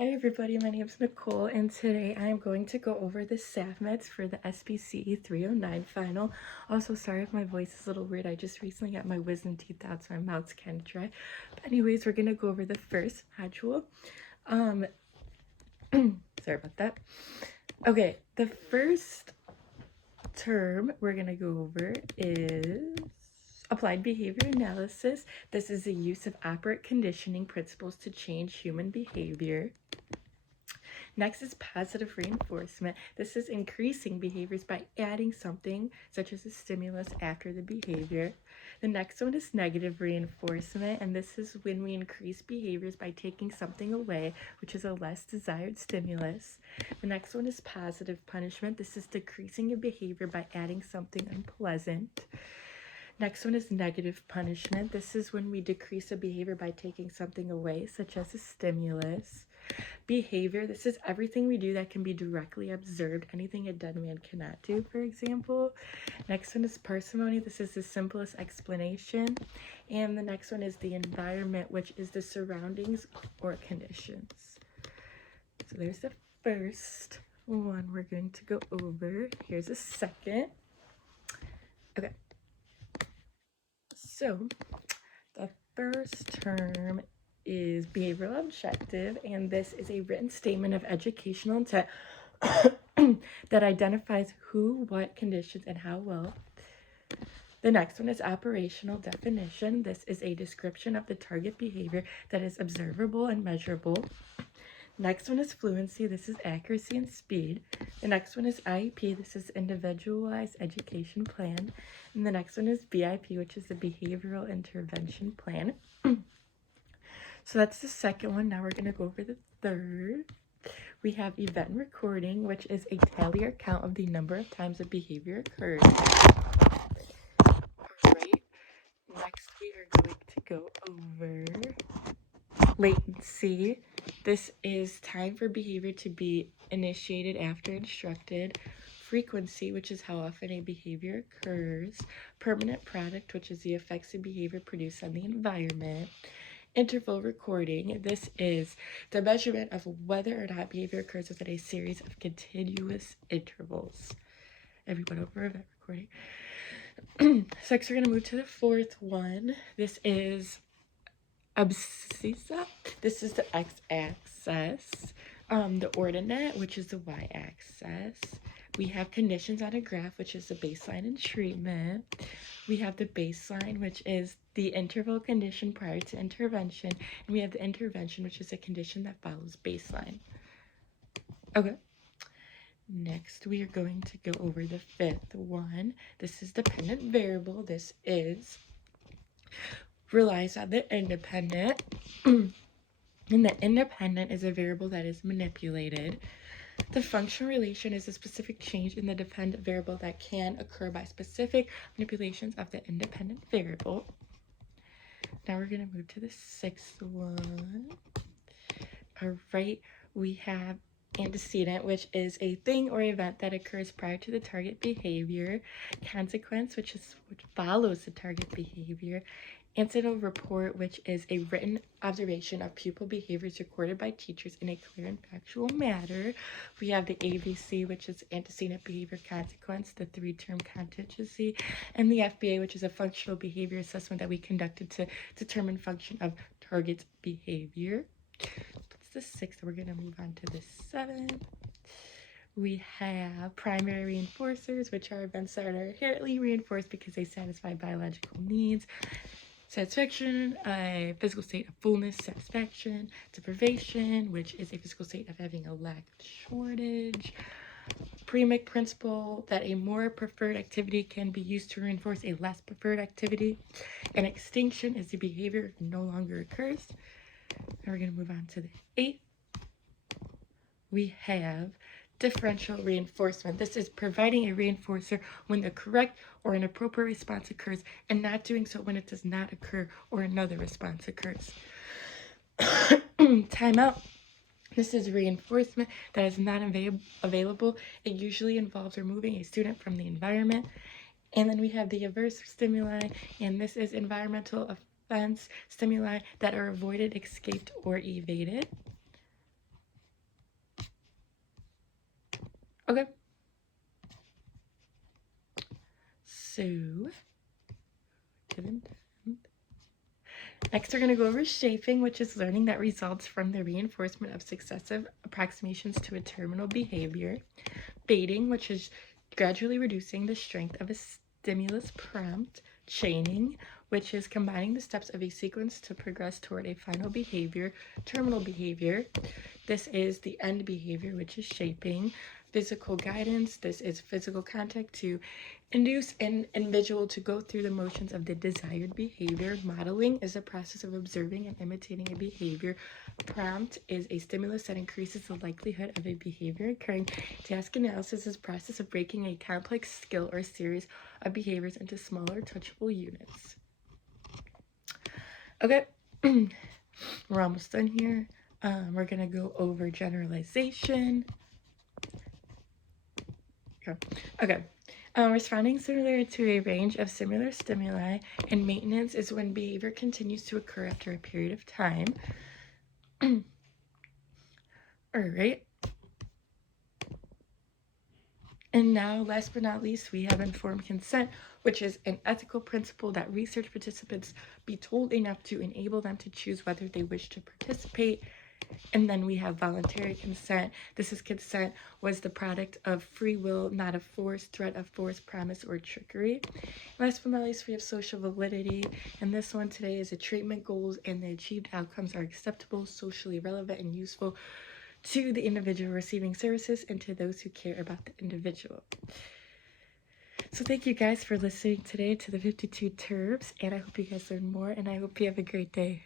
Hi everybody, my name is Nicole and today I am going to go over the Safmeds for the SPCE 309 final. Also, sorry if my voice is a little weird, I just recently got my wisdom teeth out so my mouth's kind of dry. But anyways, we're going to go over the first module. Sorry about that. Okay, the first term we're going to go over is applied behavior analysis. This is the use of operant conditioning principles to change human behavior. Next is positive reinforcement. This is increasing behaviors by adding something such as a stimulus after the behavior. The next one is negative reinforcement, and this is when we increase behaviors by taking something away, which is a less desired stimulus. The next one is positive punishment. This is decreasing a behavior by adding something unpleasant. Next one is negative punishment. This is when we decrease a behavior by taking something away, such as a stimulus. Behavior, this is everything we do that can be directly observed, anything a dead man cannot do, for example. Next one is parsimony. This is the simplest explanation. And the next one is the environment, which is the surroundings or conditions. So there's the first one we're going to go over. Here's a second. Okay. So the first term is behavioral objective, and this is a written statement of educational intent that identifies who, what, conditions, and how well. The next one is operational definition. This is a description of the target behavior that is observable and measurable. Next one is fluency. This is accuracy and speed. The next one is IEP. This is individualized education plan. And the next one is BIP, which is the behavioral intervention plan. So that's the second one. Now we're going to go over the third. We have event recording, which is a tally or count of the number of times a behavior occurred. Alright, next we are going to go over latency. This is time for behavior to be initiated after instructed. Frequency, which is how often a behavior occurs. Permanent product, which is the effects of behavior produced on the environment. Interval recording, this is the measurement of whether or not behavior occurs within a series of continuous intervals. Everyone over event recording. So next we're going to move to the fourth one. This is abscissa. This is the x-axis. The ordinate, which is the y-axis. We have conditions on a graph, which is the baseline and treatment. We have the baseline, which is the interval condition prior to intervention. And we have the intervention, which is a condition that follows baseline. Okay. Next, we are going to go over the fifth one. This is dependent variable. This is relies on the independent. And the independent is a variable that is manipulated. The functional relation is a specific change in the dependent variable that can occur by specific manipulations of the independent variable. Now we're going to move to the sixth one. All right, we have antecedent, which is a thing or event that occurs prior to the target behavior. Consequence, which follows the target behavior. Incident report, which is a written observation of pupil behaviors recorded by teachers in a clear and factual manner. We have the ABC, which is antecedent behavior consequence, the three-term contingency, and the FBA, which is a functional behavior assessment that we conducted to determine function of target behavior. That's the sixth. We're going to move on to the seventh. We have primary reinforcers, which are events that are inherently reinforced because they satisfy biological needs. Satisfaction, a physical state of fullness, satisfaction. Deprivation, which is a physical state of having a lack of shortage. Premic principle, that a more preferred activity can be used to reinforce a less preferred activity. And extinction is the behavior no longer occurs. Now we're going to move on to the eighth. We have differential reinforcement. This is providing a reinforcer when the correct or an appropriate response occurs and not doing so when it does not occur or another response occurs. Timeout. This is reinforcement that is not available. It usually involves removing a student from the environment. And then we have the aversive stimuli, and this is environmental offense stimuli that are avoided, escaped, or evaded. Okay. So, next we're going to go over shaping, which is learning that results from the reinforcement of successive approximations to a terminal behavior. Baiting, which is gradually reducing the strength of a stimulus prompt. Chaining, which is combining the steps of a sequence to progress toward a final behavior. Terminal behavior, this is the end behavior, which is shaping. Physical guidance, this is physical contact to induce an individual to go through the motions of the desired behavior. Modeling is a process of observing and imitating a behavior. Prompt is a stimulus that increases the likelihood of a behavior occurring. Task analysis is a process of breaking a complex skill or series of behaviors into smaller touchable units. Okay, we're almost done here. We're going to go over generalization. Okay. Responding similar to a range of similar stimuli, and maintenance is when behavior continues to occur after a period of time. All right. And now, last but not least, we have informed consent, which is an ethical principle that research participants be told enough to enable them to choose whether they wish to participate. And then we have voluntary consent. This is consent was the product of free will, not of force, threat of force, promise, or trickery. Last but not least, we have social validity. And this one today is the treatment goals and the achieved outcomes are acceptable, socially relevant, and useful to the individual receiving services and to those who care about the individual. So thank you guys for listening today to the 52 terms, and I hope you guys learn more, and I hope you have a great day.